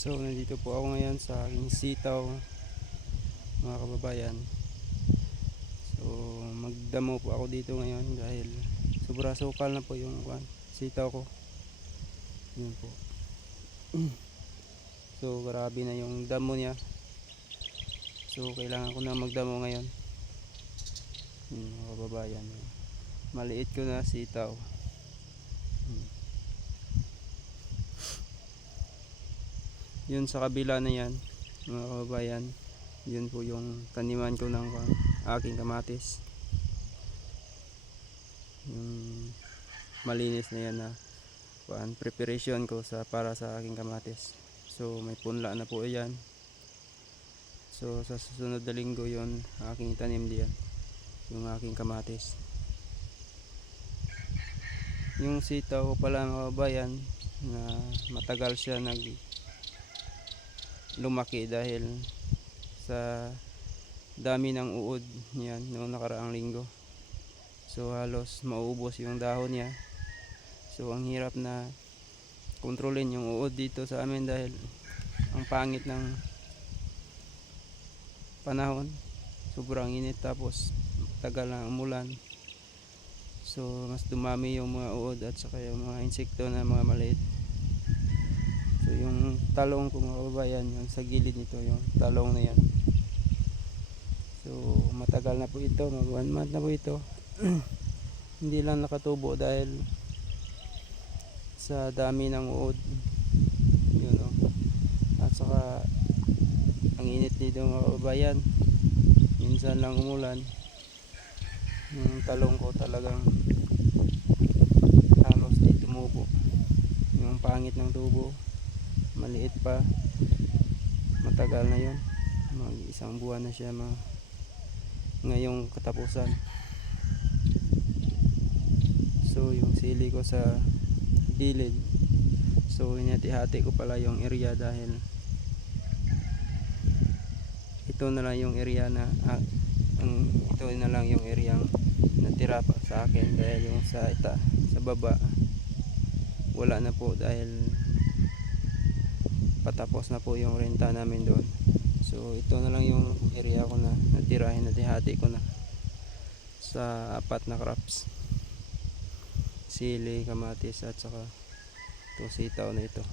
So nandito po ako ngayon sa aking sitaw, mga kababayan. So magdamo po ako dito ngayon dahil sobra sukal na po yung sitaw ko. Yun po. So grabe na yung damo niya. So kailangan ko na magdamo ngayon. Mga kababayan, maliit ko na sitaw. Yun sa kabila na yan, mga kababayan, yun po yung taniman ko ng aking kamatis. Yung malinis na yan na preparation ko para sa aking kamatis. So may punla na po yan. So sa susunod na linggo yun aking tanim diyan, yung aking kamatis. Yung sitaw ko pala, mga kababayan, na matagal siya lumaki dahil sa dami ng uod niyan noong nakaraang linggo. So halos mauubos yung dahon niya. So ang hirap na kontrolin yung uod dito sa amin dahil ang pangit ng panahon, sobrang init, tapos tagal na umulan. So mas dumami yung mga uod at saka yung mga insekto na mga maliit. So yung talong ko, mga kababayan, yung sa gilid nito, yung talong na yan, so matagal na po ito, mag 1 month na po ito. Hindi lang nakatubo dahil sa dami ng uod, yun o. At saka ang init dito, mga kababayan, minsan lang umulan. Yung talong ko talagang halos di tumubo. Yung pangit ng tubo, maliit pa, matagal na yun, mag 1 buwan na siya ngayong katapusan. So yung sili ko sa gilid, so hinati-hati ko pala yung area dahil ito na lang yung area na ito na lang yung area natira pa sa akin, dahil yung sa baba wala na po dahil patapos na po yung renta namin doon. So ito na lang yung area ko na natira, hinati-hati ko na sa 4 na crops: sili, kamatis, at saka itong sitaw na ito.